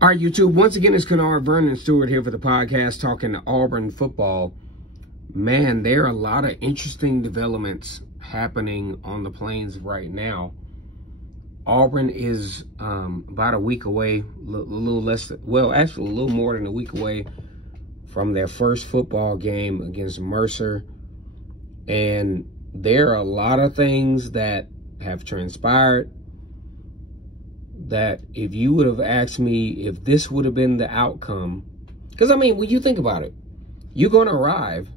All right, YouTube. Once again, it's Kennard Vernon Stewart here for the podcast talking Auburn football. Man, there are a lot of interesting developments happening on the plains right now. Auburn is about a week away, a little less, well, actually a little more than a week away from their first football game against Mercer. And there are a lot of things that have transpired that if you would have asked me if this would have been the outcome, because I mean, when you think about it, you're going to arrive,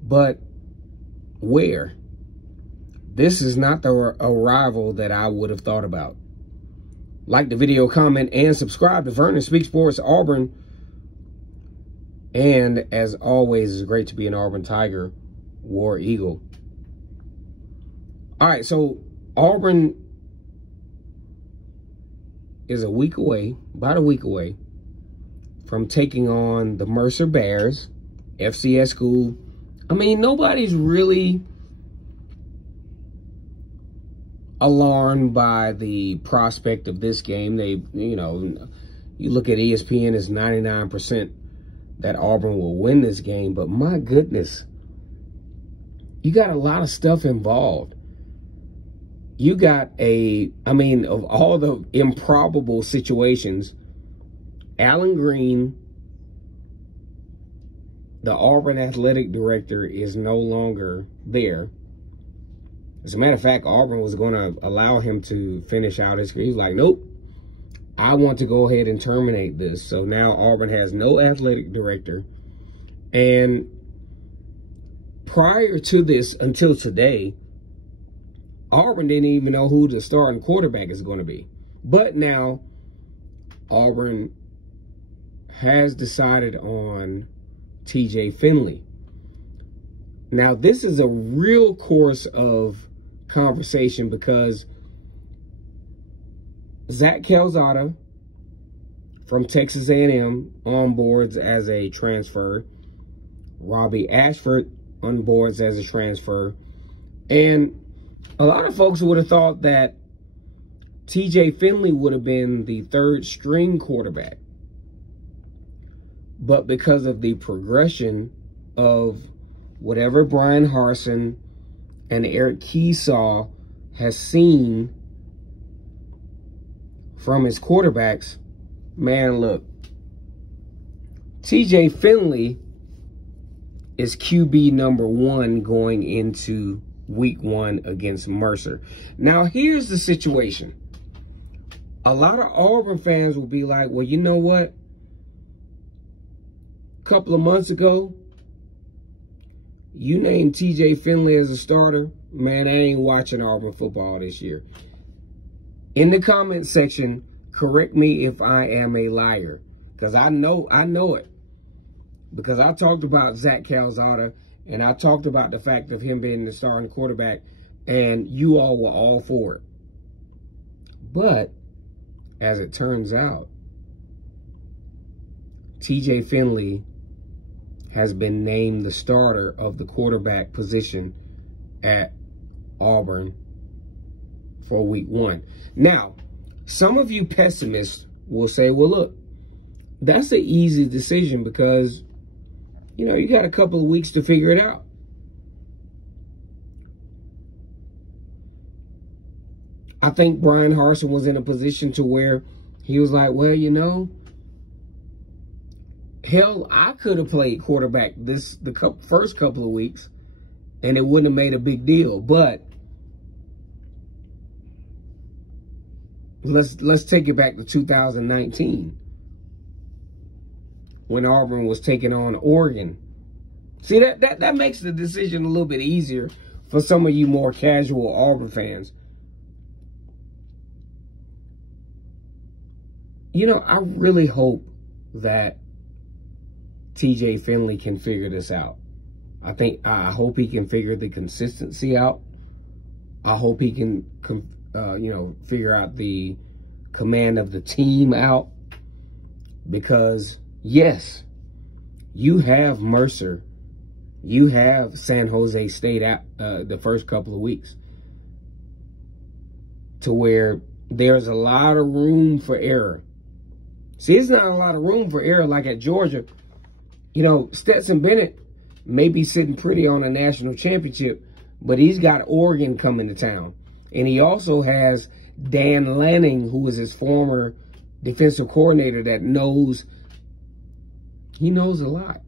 but where? This is not the arrival that I would have thought about. Like the video, comment, and subscribe to Vernon Speak Sports Auburn. And as always, it's great to be an Auburn Tiger, War Eagle. All right, so Auburn is a week away, about a week away, from taking on the Mercer Bears, FCS school. I mean, nobody's really alarmed by the prospect of this game. They, you know, you look at ESPN, it's 99% that Auburn will win this game. But my goodness, you got a lot of stuff involved. You got I mean, of all the improbable situations, Alan Green, the Auburn athletic director, is no longer there. As a matter of fact, Auburn was going to allow him to finish out his career. He's like, nope, I want to go ahead and terminate this. So now Auburn has no athletic director. And prior to this, until today, Auburn didn't even know who the starting quarterback is going to be. But now Auburn has decided on TJ Finley. Now, this is a real course of conversation because Zach Calzada from Texas A&M onboards as a transfer. Robbie Ashford onboards as a transfer. And a lot of folks would have thought that TJ Finley would have been the third string quarterback. But because of the progression of whatever Brian Harsin and Eric Keesaw has seen from his quarterbacks, man, look, TJ Finley is QB #1 going into week 1 against Mercer. Now, here's the situation. A lot of Auburn fans will be like, well, you know what? A couple of months ago, you named TJ Finley as a starter. Man, I ain't watching Auburn football this year. In the comment section, correct me if I am a liar, because I know it. Because I talked about Zach Calzada, and I talked about the fact of him being the starting quarterback, and you all were all for it. But as it turns out, TJ Finley has been named the starter of the quarterback position at Auburn for week 1. Now, some of you pessimists will say, well, look, that's an easy decision because, you know, you got a couple of weeks to figure it out. I think Brian Harsin was in a position to where he was like, well, you know, hell, I could have played quarterback the first couple of weeks and it wouldn't have made a big deal. But let's take it back to 2019 when Auburn was taking on Oregon. See, that makes the decision a little bit easier for some of you more casual Auburn fans. You know, I really hope that TJ Finley can figure this out. I hope he can figure the consistency out. I hope he can, you know, figure out the command of the team out. Because, yes, you have Mercer. You have San Jose State out the first couple of weeks. To where there's a lot of room for error. See, it's not a lot of room for error like at Georgia. You know, Stetson Bennett may be sitting pretty on a national championship, but he's got Oregon coming to town. And he also has Dan Lanning, who is his former defensive coordinator that knows, he knows a lot.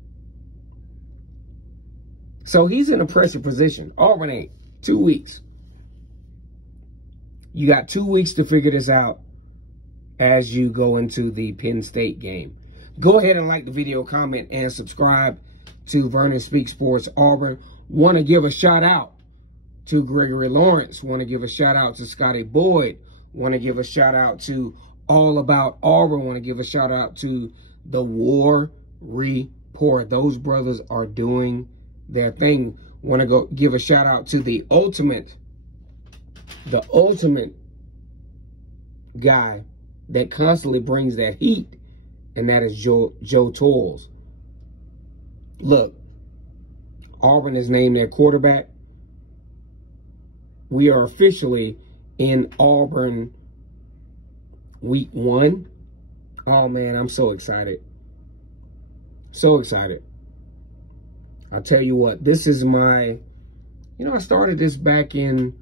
So he's in a pressure position. Auburn ain't. 2 weeks. You got 2 weeks to figure this out as you go into the Penn State game. Go ahead and like the video, comment, and subscribe to Vernon Speaks Sports Auburn. Want to give a shout out to Gregory Lawrence. Want to give a shout out to Scotty Boyd. Want to give a shout out to All About Auburn. Want to give a shout out to the War Report. Those brothers are doing their thing. Want to go give a shout out to the ultimate guy that constantly brings that heat, and that is Joe Tolles. Look, Auburn has named their quarterback. We are officially in Auburn week 1. Oh, man, I'm so excited. So excited. I'll tell you what, this is my, you know, I started this back in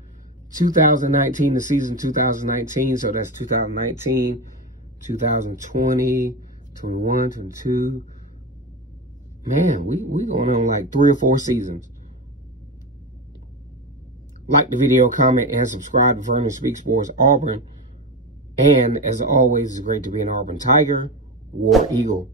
2019, the season 2019. So that's 2019, 2020, 21, 22. Man, we going on like 3 or 4 seasons. Like the video, comment, and subscribe to Vernon Speaks Sports Auburn. And as always, it's great to be an Auburn Tiger, War Eagle.